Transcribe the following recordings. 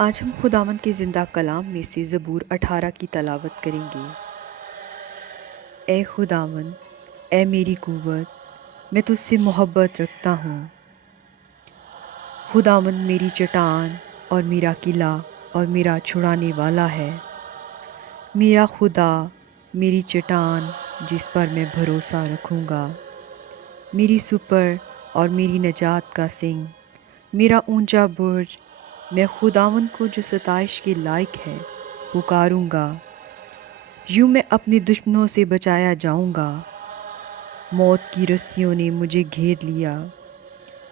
آج ہم خداوند کے زندہ کلام میں سے زبور 18 کی تلاوت کریں گے۔ اے خداوند، اے میری قوت، میں تجھ سے محبت رکھتا ہوں۔ خداوند میری چٹان اور میرا قلعہ اور میرا چھڑانے والا ہے۔ میرا خدا میری چٹان جس پر میں بھروسہ رکھوں گا، میری سپر اور میری نجات کا سنگ، میرا اونچا برج۔ میں خداوند کو جو ستائش کے لائق ہے پکاروں گا۔ یوں میں اپنے دشمنوں سے بچایا جاؤں گا۔ موت کی رسیوں نے مجھے گھیر لیا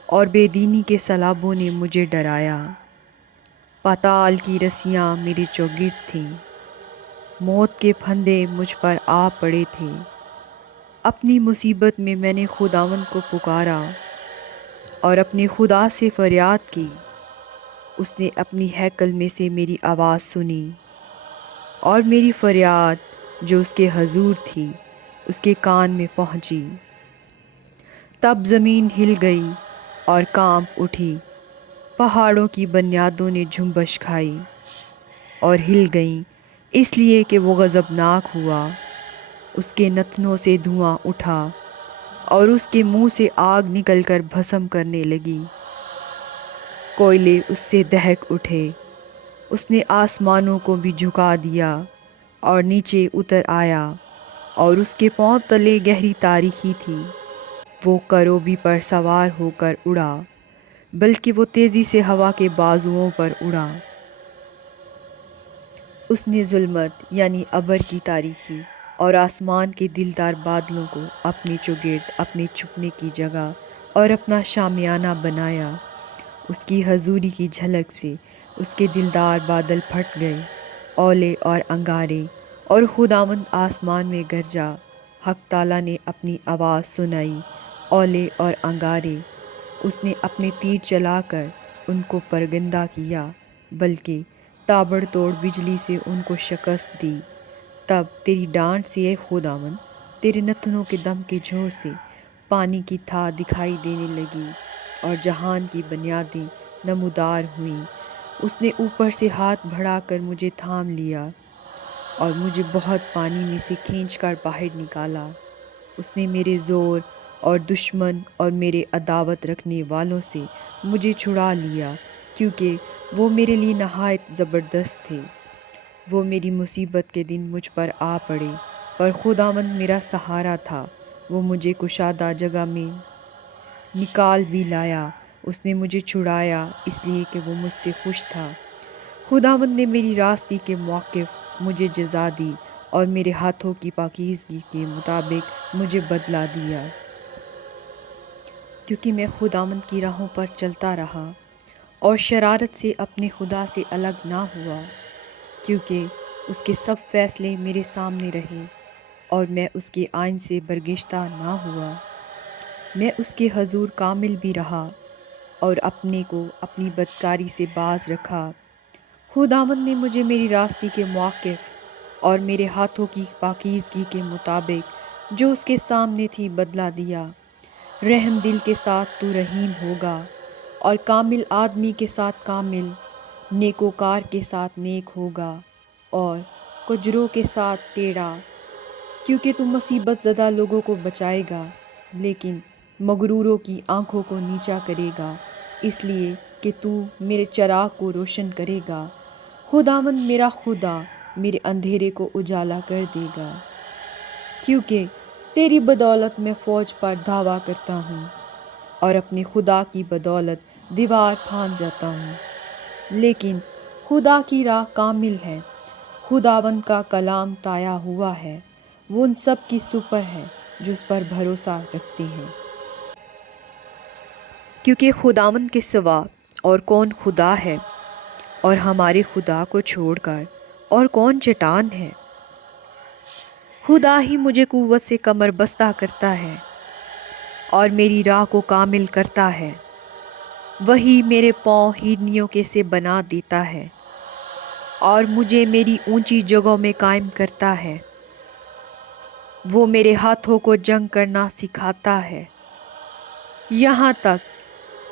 اور بے دینی کے سلابوں نے مجھے ڈرایا۔ پاتال کی رسیاں میرے چوگرد تھیں، موت کے پھندے مجھ پر آ پڑے تھے۔ اپنی مصیبت میں نے خداوند کو پکارا اور اپنے خدا سے فریاد کی۔ اس نے اپنی ہیکل میں سے میری آواز سنی اور میری فریاد جو اس کے حضور تھی اس کے کان میں پہنچی۔ تب زمین ہل گئی اور کانپ اٹھی، پہاڑوں کی بنیادوں نے جھنبش کھائی اور ہل گئیں، اس لیے کہ وہ غضبناک ہوا۔ اس کے نتنوں سے دھواں اٹھا اور اس کے منہ سے آگ نکل کر بھسم کرنے لگی۔ کوئلے اس سے دہک اٹھے، اس نے آسمانوں کو بھی جھکا دیا اور نیچے اتر آیا، اور اس کے پاؤں تلے گہری تاریکی تھی۔ وہ کروبی پر سوار ہو کر اڑا، بلکہ وہ تیزی سے ہوا کے بازوؤں پر اڑا۔ اس نے ظلمت یعنی ابر کی تاریکی اور آسمان کے دلدار بادلوں کو اپنے چوگرد اپنے چھپنے کی جگہ اور اپنا شامیانہ بنایا۔ اس کی حضوری کی جھلک سے اس کے دلدار بادل پھٹ گئے، اولے اور انگارے، اور خداوند آسمان میں گرجا۔ حق تعالیٰ نے اپنی آواز سنائی، اولے اور انگارے۔ اس نے اپنے تیر چلا کر ان کو پرگندہ کیا، بلکہ تابڑ توڑ بجلی سے ان کو شکست دی۔ تب تیری ڈانٹ سے اے خداوند، تیرے نتنوں کے دم کے جھونک سے پانی کی تھا دکھائی دینے لگی اور جہان کی بنیادیں نمودار ہوئیں۔ اس نے اوپر سے ہاتھ بڑھا کر مجھے تھام لیا اور مجھے بہت پانی میں سے کھینچ کر باہر نکالا۔ اس نے میرے زور اور دشمن اور میرے عداوت رکھنے والوں سے مجھے چھڑا لیا، کیونکہ وہ میرے لیے نہایت زبردست تھے۔ وہ میری مصیبت کے دن مجھ پر آ پڑے، پر خداوند میرا سہارا تھا۔ وہ مجھے کشادہ جگہ میں نکال بھی لایا۔ اس نے مجھے چھڑایا اس لیے کہ وہ مجھ سے خوش تھا۔ خداوند نے میری راستی کے موقف مجھے جزا دی اور میرے ہاتھوں کی پاکیزگی کے مطابق مجھے بدلہ دیا، کیونکہ میں خداوند کی راہوں پر چلتا رہا اور شرارت سے اپنے خدا سے الگ نہ ہوا، کیونکہ اس کے سب فیصلے میرے سامنے رہے اور میں اس کے آئین سے برگشتہ نہ ہوا۔ میں اس کے حضور کامل بھی رہا اور اپنے کو اپنی بدکاری سے باز رکھا۔ خداوند نے مجھے میری راستی کے موقف اور میرے ہاتھوں کی پاکیزگی کے مطابق جو اس کے سامنے تھی بدلہ دیا۔ رحم دل کے ساتھ تو رحیم ہوگا اور کامل آدمی کے ساتھ کامل، نیکوکار کے ساتھ نیک ہوگا اور کجروں کے ساتھ ٹیڑھا، کیونکہ تو مصیبت زدہ لوگوں کو بچائے گا لیکن مغروروں کی آنکھوں کو نیچا کرے گا، اس لیے کہ تو میرے چراغ کو روشن کرے گا۔ خداوند میرا خدا میرے اندھیرے کو اجالا کر دے گا، کیونکہ تیری بدولت میں فوج پر دھاوا کرتا ہوں اور اپنے خدا کی بدولت دیوار پھاند جاتا ہوں۔ لیکن خدا کی راہ کامل ہے، خداوند کا کلام تایا ہوا ہے۔ وہ ان سب کی سپر ہے جو اس پر بھروسہ رکھتے ہیں، کیونکہ خداوند کے سوا اور کون خدا ہے، اور ہمارے خدا کو چھوڑ کر اور کون چٹان ہے۔ خدا ہی مجھے قوت سے کمر بستہ کرتا ہے اور میری راہ کو کامل کرتا ہے۔ وہی میرے پاؤں ہرنیوں کے سے بنا دیتا ہے اور مجھے میری اونچی جگہوں میں قائم کرتا ہے۔ وہ میرے ہاتھوں کو جنگ کرنا سکھاتا ہے، یہاں تک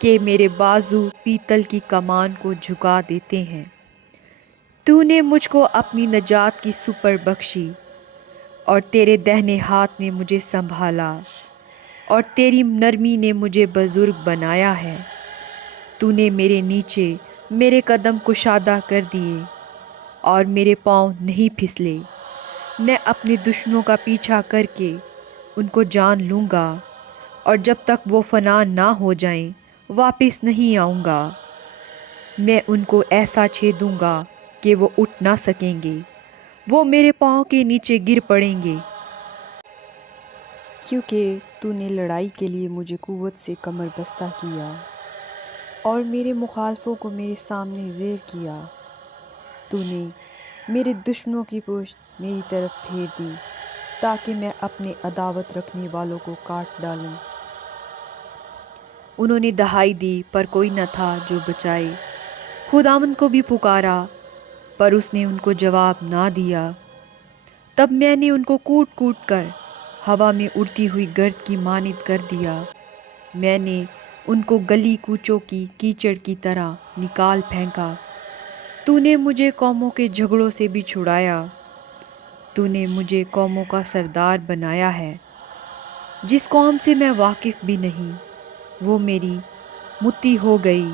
کہ میرے بازو پیتل کی کمان کو جھکا دیتے ہیں۔ تو نے مجھ کو اپنی نجات کی سپر بخشی، اور تیرے دہنے ہاتھ نے مجھے سنبھالا، اور تیری نرمی نے مجھے بزرگ بنایا ہے۔ تو نے میرے نیچے میرے قدم کشادہ کر دیے، اور میرے پاؤں نہیں پھسلے۔ میں اپنے دشمنوں کا پیچھا کر کے ان کو جان لوں گا، اور جب تک وہ فنا نہ ہو جائیں واپس نہیں آؤں گا۔ میں ان کو ایسا چھیدوں گا کہ وہ اٹھ نہ سکیں گے، وہ میرے پاؤں کے نیچے گر پڑیں گے۔ کیونکہ تو نے لڑائی کے لیے مجھے قوت سے کمر بستہ کیا، اور میرے مخالفوں کو میرے سامنے زیر کیا۔ تو نے میرے دشمنوں کی پشت میری طرف پھیر دی، تاکہ میں اپنے عداوت رکھنے والوں کو کاٹ ڈالوں۔ انہوں نے دہائی دی پر کوئی نہ تھا جو بچائے، خداوند کو بھی پکارا پر اس نے ان کو جواب نہ دیا۔ تب میں نے ان کو کوٹ کوٹ کر ہوا میں اڑتی ہوئی گرد کی مانند کر دیا۔ میں نے ان کو گلی کوچوں کی کیچڑ کی طرح نکال پھینکا۔ تو نے مجھے قوموں کے جھگڑوں سے بھی چھڑایا۔ تو نے مجھے قوموں کا سردار بنایا ہے، جس قوم سے میں واقف بھی نہیں، وہ میری متی ہو گئی۔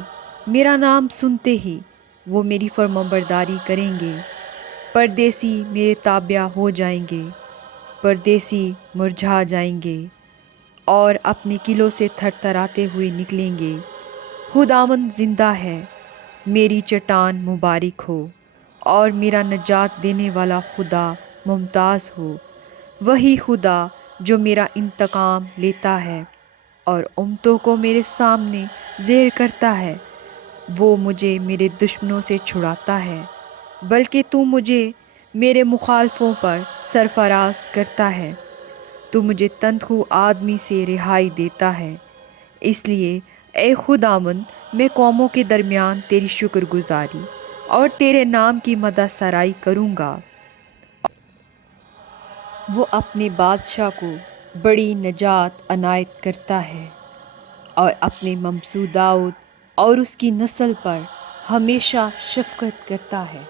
میرا نام سنتے ہی وہ میری فرمانبرداری کریں گے۔ پردیسی میرے تابع ہو جائیں گے، پردیسی مرجھا جائیں گے اور اپنے قلعوں سے تھر تھراتے ہوئے نکلیں گے۔ خداوند زندہ ہے، میری چٹان مبارک ہو، اور میرا نجات دینے والا خدا ممتاز ہو۔ وہی خدا جو میرا انتقام لیتا ہے اور امتوں کو میرے سامنے زیر کرتا ہے، وہ مجھے میرے دشمنوں سے چھڑاتا ہے، بلکہ تو مجھے میرے مخالفوں پر سرفراز کرتا ہے۔ تو مجھے تنخو آدمی سے رہائی دیتا ہے۔ اس لیے اے خداوند، میں قوموں کے درمیان تیری شکر گزاری اور تیرے نام کی مدح سرائی کروں گا۔ وہ اپنے بادشاہ کو بڑی نجات عنایت کرتا ہے، اور اپنے ممسو داؤد اور اس کی نسل پر ہمیشہ شفقت کرتا ہے۔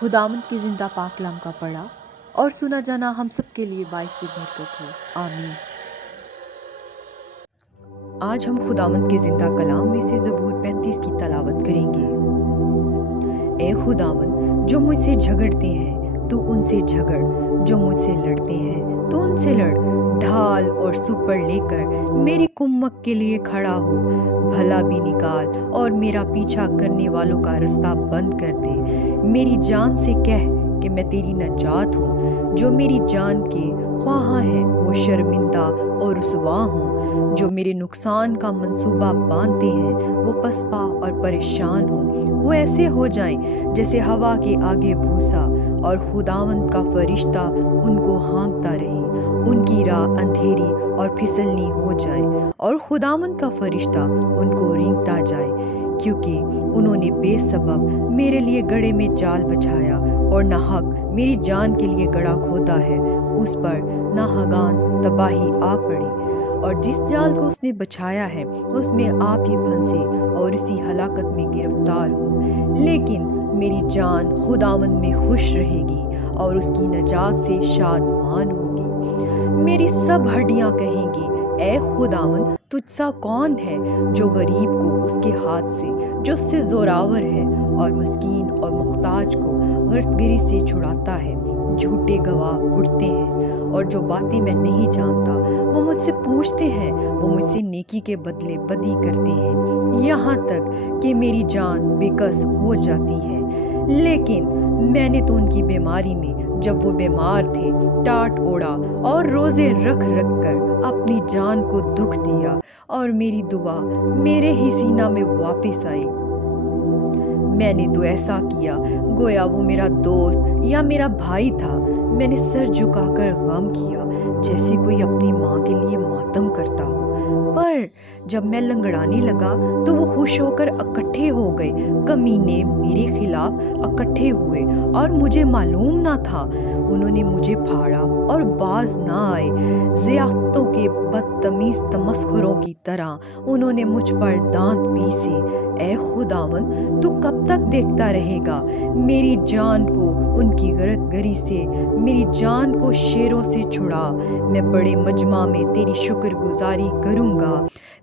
خداوند کے زندہ پاک کلام کا پڑھا اور سنا جانا ہم سب کے لیے باعث برکت ہو، آمین۔ آج ہم خداوند کے زندہ کلام میں سے زبور 35 کی تلاوت کریں گے۔ اے خداوند، جو مجھ سے جھگڑتے ہیں تو ان سے جھگڑ، جو مجھ سے لڑتے ہیں تو ان سے لڑ۔ ڈھال اور سپر لے کر میری کمک کے لیے کھڑا ہو، بھلا بھی نکال اور میرا پیچھا کرنے والوں کا رستہ بند کر دے۔ میری جان سے کہہ کہ میں تیری نجات ہوں۔ جو میری جان کے خواہاں ہیں وہ شرمندہ اور رسوا ہوں، جو میرے نقصان کا منصوبہ باندھتے ہیں وہ پسپا اور پریشان ہوں۔ وہ ایسے ہو جائیں جیسے ہوا کے آگے بھوسا، اور خداوند کا فرشتہ ان کو ہانکتا رہے۔ ان کی راہ اندھیری اور پھسلنی ہو جائے، اور خداوند کا فرشتہ ان کو رینگتا جائے، کیونکہ انہوں نے بے سبب میرے لیے گڑھے میں جال بچھایا، اور ناحق میری جان کے لیے گڑھا کھودا ہے۔ اس پر ناہگان تباہی آ پڑی، اور جس جال کو اس نے بچھایا ہے اس میں آپ ہی پھنسے اور اسی ہلاکت میں گرفتار ہو۔ لیکن میری جان خداوند میں خوش رہے گی، اور اس کی نجات سے شادمان ہوگی۔ میری سب ہڈیاں کہیں گی، اے خداوند، تجھ سا کون ہے جو غریب کو اس کے ہاتھ سے، جو اس سے زوراور ہے، اور مسکین اور محتاج کو غرت گری سے چھڑاتا ہے۔ جھوٹے گواہ اٹھتے ہیں، اور جو باتیں میں نہیں جانتا وہ مجھ سے پوچھتے ہیں، وہ مجھ سے نیکی کے بدلے بدی کرتے ہیں، یہاں تک کہ میری جان بے کس ہو جاتی ہے۔ لیکن میں نے تو ان کی بیماری میں، جب وہ بیمار تھے، ٹاٹ اوڑا اور روزے رکھ رکھ کر اپنی جان کو دکھ دیا، اور میری دعا میرے ہی سینہ میں واپس آئی۔ میں نے تو ایسا کیا گویا وہ میرا دوست یا میرا بھائی تھا۔ میں نے سر جھکا کر غم کیا، جیسے کوئی اپنی ماں کے لیے ماتم کرتا ہو۔ پر جب میں لنگڑانے لگا تو وہ خوش ہو کر اکٹھے ہو گئے۔ کمینے میرے خلاف اکٹھے ہوئے، اور مجھے معلوم نہ تھا۔ انہوں نے مجھے پھاڑا اور باز نہ آئے۔ ضیافتوں کے بدتمیز تمسخروں کی طرح انہوں نے مجھ پر دانت پیسے۔ اے خداوند تو کب تک دیکھتا رہے گا؟ میری جان کو ان کی غرت گری سے، میری جان کو شیروں سے چھڑا۔ میں بڑے مجمع میں تیری شکر گزاری کروں گا،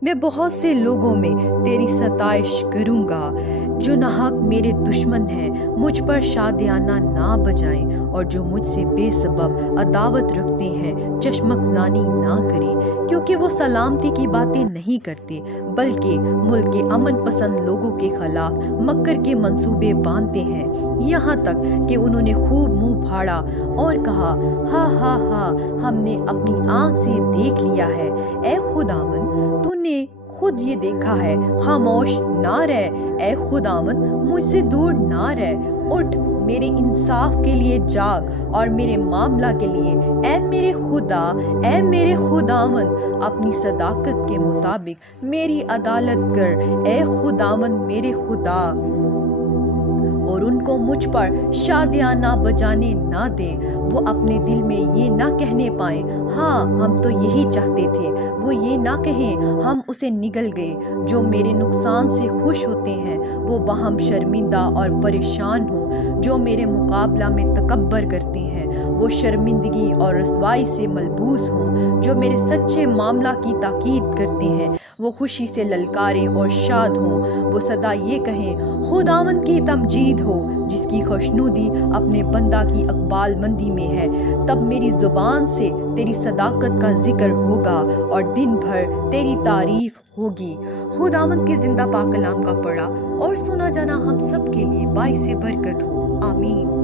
میں بہت سے لوگوں میں تیری ستائش کروں گا۔ جو ناحق میرے دشمن ہیں مجھ پر شادیانہ نہ بجائیں، اور جو مجھ سے بے سبب عداوت رکھتے ہیں چشمک زانی نہ کریں، کیونکہ وہ سلامتی کی باتیں نہیں کرتے بلکہ ملک کے امن پسند لوگوں کے خلاف مکر کے منصوبے باندھتے ہیں، یہاں تک کہ انہوں نے خوب منہ پھاڑا اور کہا، ہا ہا ہا، ہم نے اپنی آنکھ سے دیکھ لیا ہے۔ اے خداوند تو نے خود یہ دیکھا ہے، خاموش نہ رہ۔ اے خداوند مجھ سے دور نہ رہ، اٹھ میرے انصاف کے لیے جاگ اور میرے معاملہ کے لیے۔ اے میرے خدا، اے میرے خداوند اپنی صداقت کے مطابق میری عدالت کر۔ اے خداوند میرے خدا، اور ان کو مجھ پر شادیانہ بجانے نہ دے، وہ اپنے دل میں یہ نہ کہنے پائیں، ہاں ہم تو یہی چاہتے تھے، وہ یہ نہ کہیں ہم اسے نگل گئے۔ جو میرے نقصان سے خوش ہوتے ہیں وہ باہم شرمندہ اور پریشان ہوں، جو میرے مقابلہ میں تکبر کرتے ہیں وہ شرمندگی اور رسوائی سے ملبوس ہوں، جو میرے سچے معاملہ کی تاکید کرتے ہیں وہ خوشی سے للکاریں اور شاد ہوں، وہ سدا یہ کہیں، خداوند کی تمجید ہو، جس کی خوشنودی اپنے بندہ کی اقبال مندی میں ہے۔ تب میری زبان سے تیری صداقت کا ذکر ہوگا اور دن بھر تیری تعریف ہوگی۔ خداوند کے زندہ پاک کلام کا پڑھا اور سنا جانا ہم سب کے لیے باعث برکت ہو، آمین۔